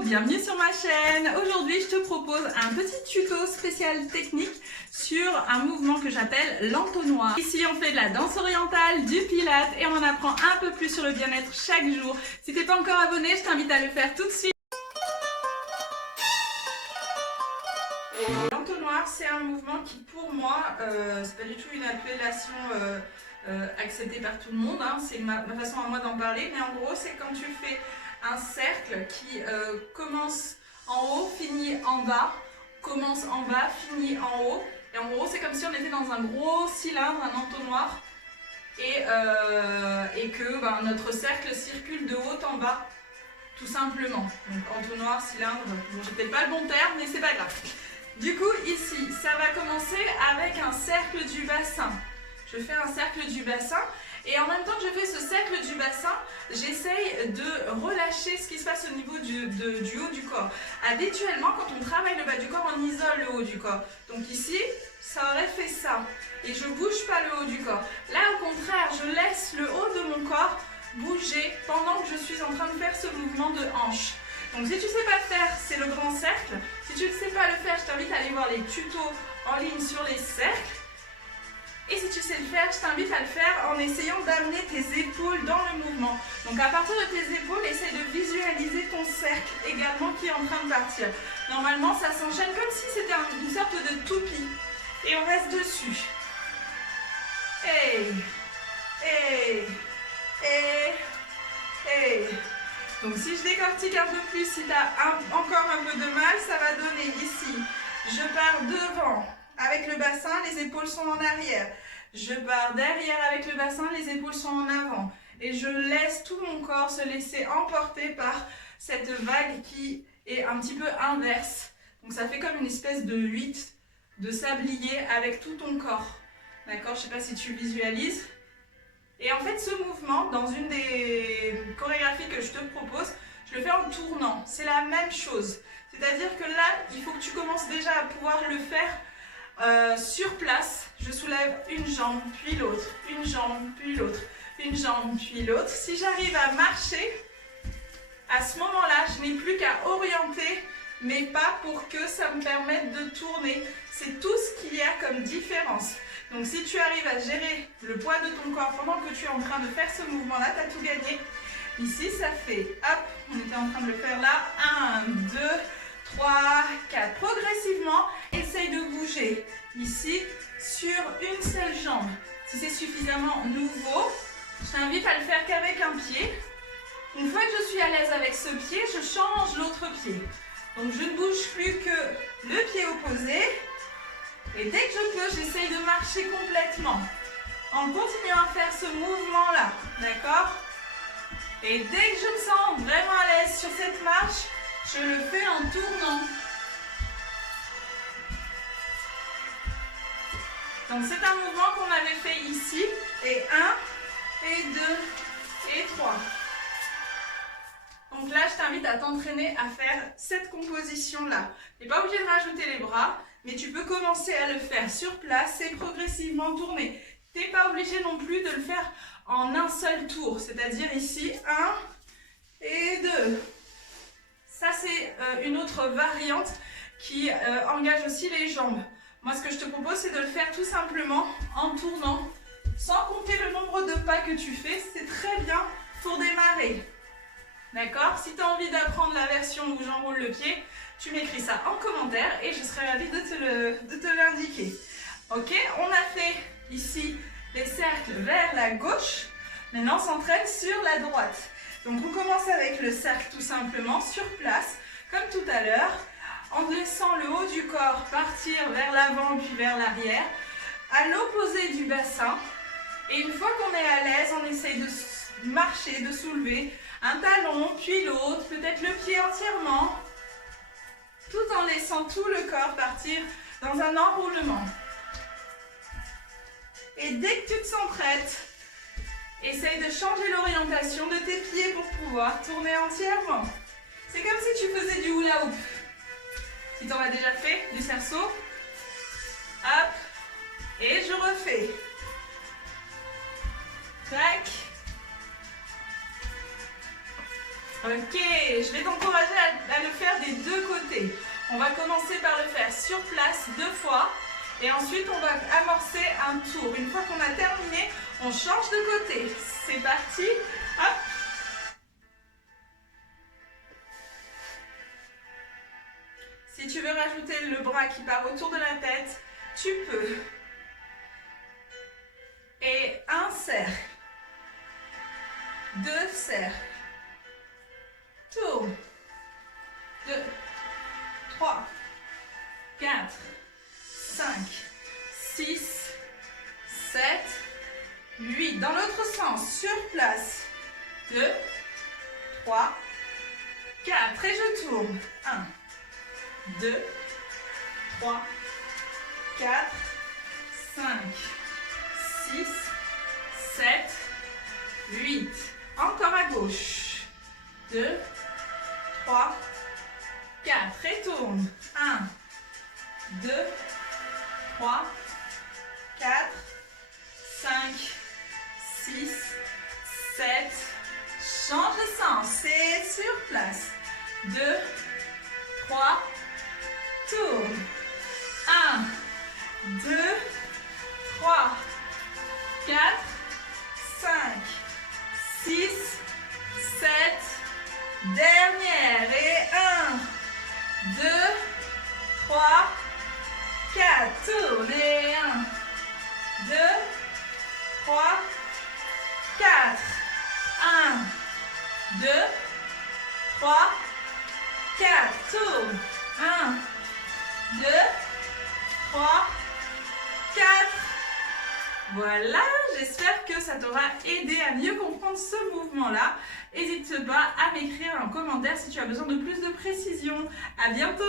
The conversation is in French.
Hello, bienvenue sur ma chaîne. Aujourd'hui, je te propose un petit tuto spécial technique sur un mouvement que j'appelle l'entonnoir. Ici, on fait de la danse orientale, du pilates et on en apprend un peu plus sur le bien-être chaque jour. Si t'es pas encore abonné, je t'invite à le faire tout de suite. L'entonnoir, c'est un mouvement qui, pour moi, c'est pas du tout une appellation acceptée par tout le monde, hein. C'est ma façon à moi d'en parler, mais en gros, c'est quand tu fais un cercle qui commence en haut, finit en bas, commence en bas, finit en haut. Et en gros, c'est comme si on était dans un gros cylindre, un entonnoir, et que notre cercle circule de haut en bas, tout simplement. Donc entonnoir, cylindre, bon, j'ai peut-être pas le bon terme, mais c'est pas grave. Du coup, ici, ça va commencer avec un cercle du bassin. Je fais un cercle du bassin et en même temps que je fais ce cercle du bassin, j'essaye de relâcher ce qui se passe au niveau du haut du corps. Habituellement, quand on travaille le bas du corps, on isole le haut du corps. Donc ici, ça aurait fait ça. Et je ne bouge pas le haut du corps. Là, au contraire, je laisse le haut de mon corps bouger pendant que je suis en train de faire ce mouvement de hanche. Donc si tu ne sais pas faire, c'est le grand cercle. Si tu ne sais pas le faire, je t'invite à aller voir les tutos en ligne sur les cercles. Et si tu sais le faire, je t'invite à le faire en essayant d'amener tes épaules dans le mouvement. Donc à partir de tes épaules, essaye de visualiser ton cercle également qui est en train de partir. Normalement, ça s'enchaîne comme si c'était une sorte de toupie. Et on reste dessus. Hey, hey, hey, hey. Donc si je décortique un peu plus, si tu as encore un peu de mal, ça va donner ici. Je pars devant avec le bassin, les épaules sont en arrière. Je pars derrière avec le bassin, les épaules sont en avant. Et je laisse tout mon corps se laisser emporter par cette vague qui est un petit peu inverse. Donc ça fait comme une espèce de 8 de sablier avec tout ton corps. D'accord? Je ne sais pas si tu visualises. Et en fait, ce mouvement, dans une des chorégraphies que je te propose, je le fais en tournant. C'est la même chose. C'est-à-dire que là, il faut que tu commences déjà à pouvoir le faire sur place. Je soulève une jambe, puis l'autre, une jambe, puis l'autre, une jambe, puis l'autre. Si j'arrive à marcher, à ce moment-là, je n'ai plus qu'à orienter mes pas pour que ça me permette de tourner. C'est tout ce qu'il y a comme différence. Donc si tu arrives à gérer le poids de ton corps pendant que tu es en train de faire ce mouvement-là, tu as tout gagné. Ici, ça fait, hop, on était en train de le faire là, 1, 2, 3, 4. Progressivement, essaye de bouger ici sur une seule jambe. Si c'est suffisamment nouveau, je t'invite à le faire qu'avec un pied. Une fois que je suis à l'aise avec ce pied, je change l'autre pied. Donc je ne bouge plus que le pied opposé. Et dès que je peux, j'essaye de marcher complètement en continuant à faire ce mouvement-là. D'accord? Et dès que je me sens vraiment à l'aise sur cette marche, je le fais en tournant. Donc c'est un mouvement qu'on avait fait ici. Et 1, et 2, et 3. Donc là, je t'invite à t'entraîner à faire cette composition-là. Tu n'es pas obligé de rajouter les bras, mais tu peux commencer à le faire sur place et progressivement tourner. Tu n'es pas obligé non plus de le faire en un seul tour, c'est-à-dire ici 1 et 2. Ça, c'est une autre variante qui engage aussi les jambes. Moi, ce que je te propose, c'est de le faire tout simplement en tournant, sans compter le nombre de pas que tu fais. C'est très bien pour démarrer. D'accord? Si tu as envie d'apprendre la version où j'enroule le pied, tu m'écris ça en commentaire et je serai ravie de te l'indiquer. Ok? On a fait ici les cercles vers la gauche. Maintenant, on s'entraîne sur la droite. Donc, on commence avec le cercle tout simplement sur place, comme tout à l'heure, en laissant le haut du corps partir vers l'avant puis vers l'arrière, à l'opposé du bassin. Et une fois qu'on est à l'aise, on essaye de marcher, de soulever un talon, puis l'autre, peut-être le pied entièrement, tout en laissant tout le corps partir dans un enroulement. Et dès que tu te sens prête, essaye de changer l'orientation de tes pieds pour pouvoir tourner entièrement. C'est comme si tu faisais du hula hoop. Si tu en as déjà fait, du cerceau, hop, et je refais. Tac. Ok, je vais t'encourager à le faire des deux côtés. On va commencer par le faire sur place 2 fois et ensuite on va amorcer un tour. Une fois qu'on a terminé, on change de côté. C'est parti. Hop. Si tu veux rajouter le bras qui part autour de la tête, tu peux. Et un cercle. 2 cercles. Tourne. 2, 3, 4, 5, 6, 7, 8. Dans l'autre sens, sur place. 2, 3, 4. Et je tourne. 1, 2, 3, 4, 5, 6, 7, 8. Encore à gauche. 2, 3, 4. Et tourne. 1, 2, 3, 4, 5, 6, 7. Change de sens. Et sur place. 2, 3, tourne. 1, 2, 3, 4, 5, 6, 7. Dernière. Et 1, 2, 3, 4. Tourne. Et 1, 2, 3, 4. 1, 2, 3, 4. Tourne. 1, 2, 3, 4. Voilà, j'espère que ça t'aura aidé à mieux comprendre ce mouvement-là. N'hésite pas à m'écrire en commentaire si tu as besoin de plus de précision. À bientôt!